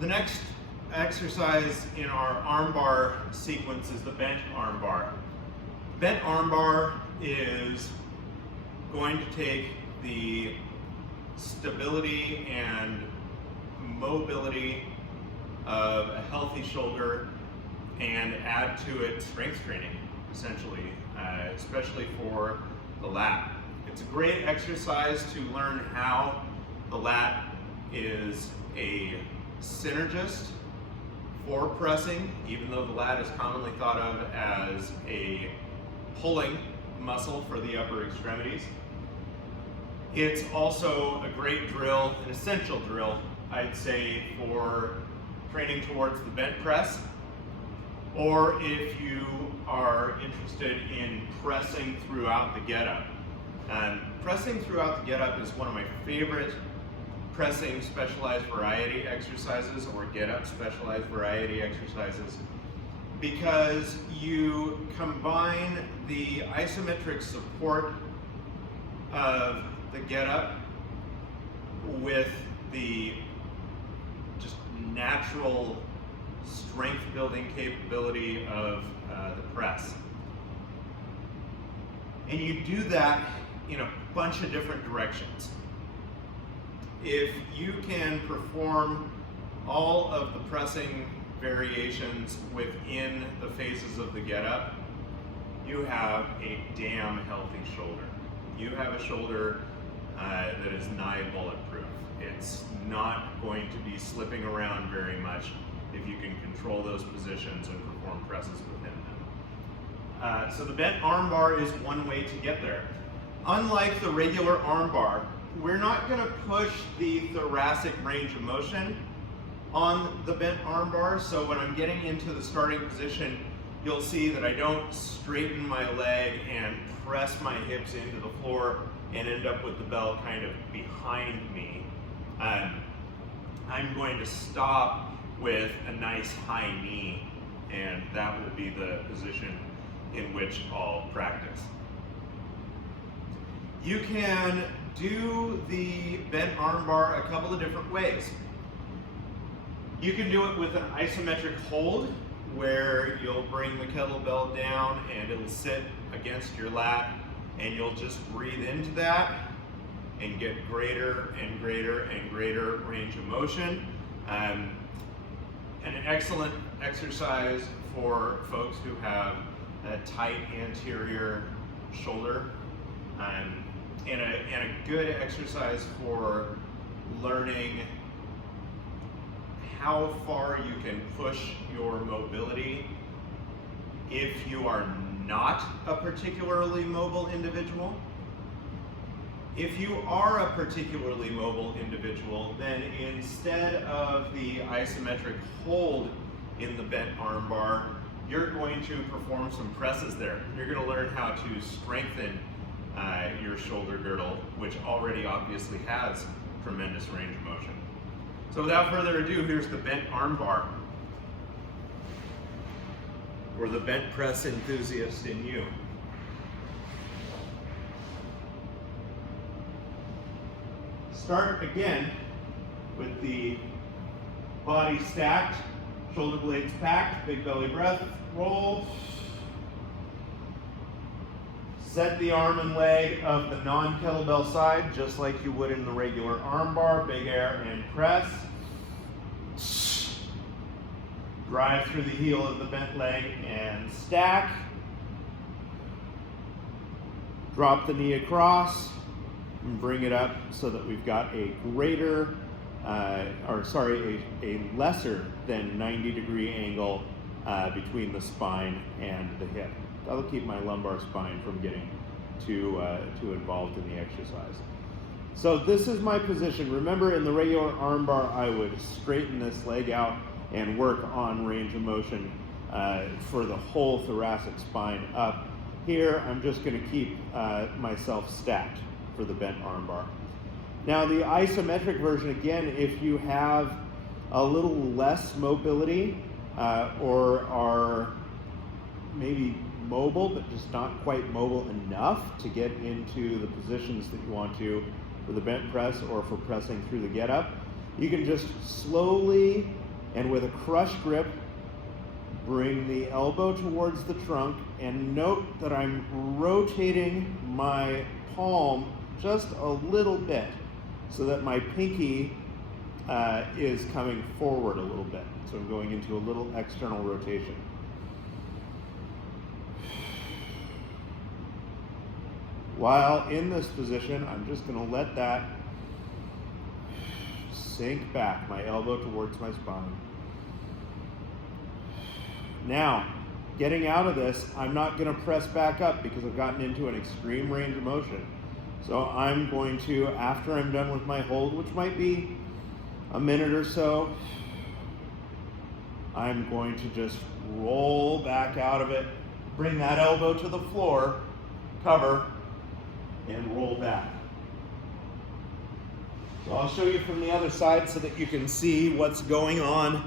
The next exercise in our armbar sequence is the bent armbar. Bent armbar is going to take the stability and mobility of a healthy shoulder and add to it strength training, essentially, especially for the lat. It's a great exercise to learn how the lat is a synergist for pressing, even though the lat is commonly thought of as a pulling muscle for the upper extremities. It's also a great drill, an essential drill, I'd say, for training towards the bent press, or if you are interested in pressing throughout the get-up. Pressing throughout the get-up is one of my favorite pressing specialized variety exercises, or get-up specialized variety exercises, because you combine the isometric support of the get-up with the just natural strength building capability of the press. And you do that in a bunch of different directions. If you can perform all of the pressing variations within the phases of the get-up, you have a damn healthy shoulder. You have a shoulder that is nigh bulletproof. It's not going to be slipping around very much if you can control those positions and perform presses within them. So the bent armbar is one way to get there. Unlike the regular armbar, we're not going to push the thoracic range of motion on the bent armbar, so when I'm getting into the starting position, you'll see that I don't straighten my leg and press my hips into the floor and end up with the bell kind of behind me. I'm going to stop with a nice high knee, and that will be the position in which I'll practice. You can do the bent armbar a couple of different ways. You can do it with an isometric hold, where you'll bring the kettlebell down and it'll sit against your lat, and you'll just breathe into that and get greater and greater and greater range of motion. An excellent exercise for folks who have a tight anterior shoulder, and a good exercise for learning how far you can push your mobility if you are not a particularly mobile individual. If you are a particularly mobile individual, then instead of the isometric hold in the bent armbar, you're going to perform some presses there. You're going to learn how to strengthen your shoulder girdle, which already obviously has tremendous range of motion. So without further ado, here's the bent armbar, or the bent press enthusiast in you. Start again with the body stacked, shoulder blades packed, big belly breath, roll. Set the arm and leg of the non-kettlebell side, just like you would in the regular armbar. Big air and press. Drive through the heel of the bent leg and stack. Drop the knee across and bring it up so that we've got a greater, a lesser than 90-degree angle between the spine and the hip. That'll keep my lumbar spine from getting too involved in the exercise. So this is my position. Remember, in the regular armbar, I would straighten this leg out and work on range of motion for the whole thoracic spine up. Here, I'm just going to keep myself stacked for the bent armbar. Now, the isometric version, again, if you have a little less mobility or are maybe mobile, but just not quite mobile enough to get into the positions that you want to for the bent press or for pressing through the get up, you can just slowly And with a crush grip, bring the elbow towards the trunk, and note that I'm rotating my palm just a little bit so that my pinky is coming forward a little bit. So I'm going into a little external rotation. While in this position, I'm just going to let that sink back, my elbow towards my spine. Now, getting out of this, I'm not going to press back up because I've gotten into an extreme range of motion. So I'm going to, after I'm done with my hold, which might be a minute or so, I'm going to just roll back out of it, bring that elbow to the floor, cover, and roll back. So I'll show you from the other side so that you can see what's going on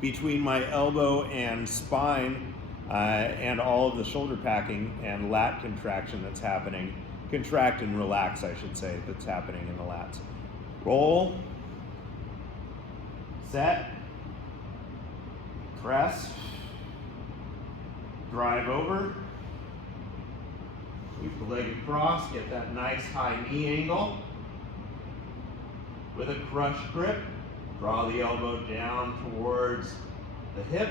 between my elbow and spine and all of the shoulder packing and lat contraction that's happening. Contract and relax, I should say, that's happening in the lats. Roll, set, press, drive over, sweep the leg across, get that nice high knee angle. With a crush grip, draw the elbow down towards the hip.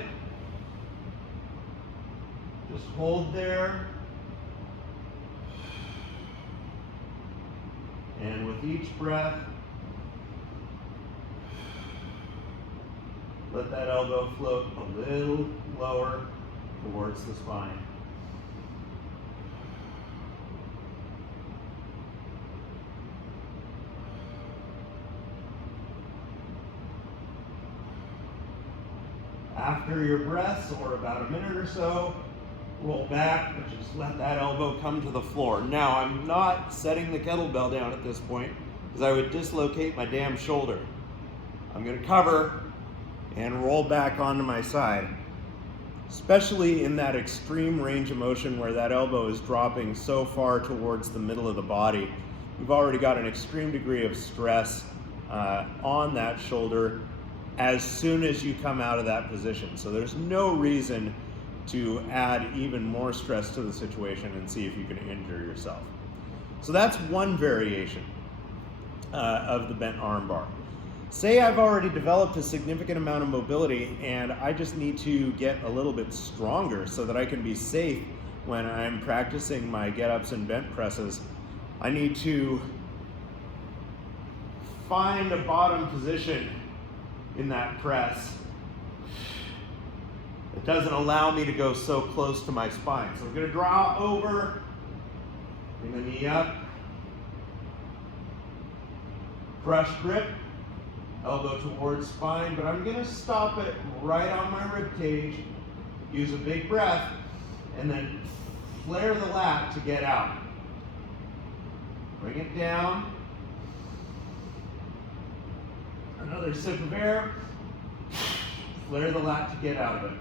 Just hold there. And with each breath, let that elbow float a little lower towards the spine. After your breaths, or about a minute or so, roll back and just let that elbow come to the floor. Now, I'm not setting the kettlebell down at this point because I would dislocate my damn shoulder. I'm going to cover and roll back onto my side, especially in that extreme range of motion where that elbow is dropping so far towards the middle of the body. You've already got an extreme degree of stress on that shoulder as soon as you come out of that position. So there's no reason to add even more stress to the situation and see if you can injure yourself. So that's one variation of the bent arm bar. Say I've already developed a significant amount of mobility and I just need to get a little bit stronger so that I can be safe when I'm practicing my get-ups and bent presses. I need to find a bottom position in that press. It doesn't allow me to go so close to my spine. So I'm going to draw over, bring the knee up, crush grip, elbow towards spine, but I'm going to stop it right on my rib cage, use a big breath, and then flare the lat to get out. Bring it down. Another sip of air, flare the lat to get out of it.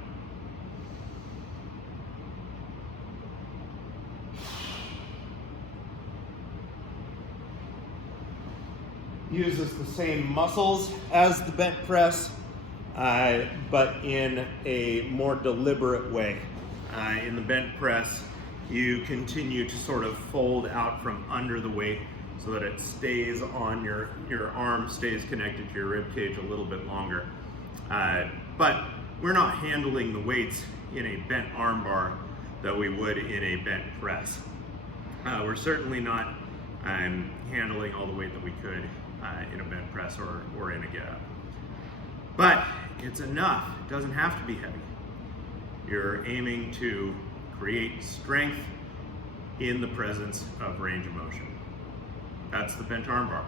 Uses the same muscles as the bent press, but in a more deliberate way. In the bent press, you continue to sort of fold out from under the weight so that it stays on your arm, stays connected to your rib cage a little bit longer. But we're not handling the weights in a bent arm bar that we would in a bent press. We're certainly not handling all the weight that we could in a bent press or in a get-up. But it's enough. It doesn't have to be heavy. You're aiming to create strength in the presence of range of motion. That's the bent arm bar.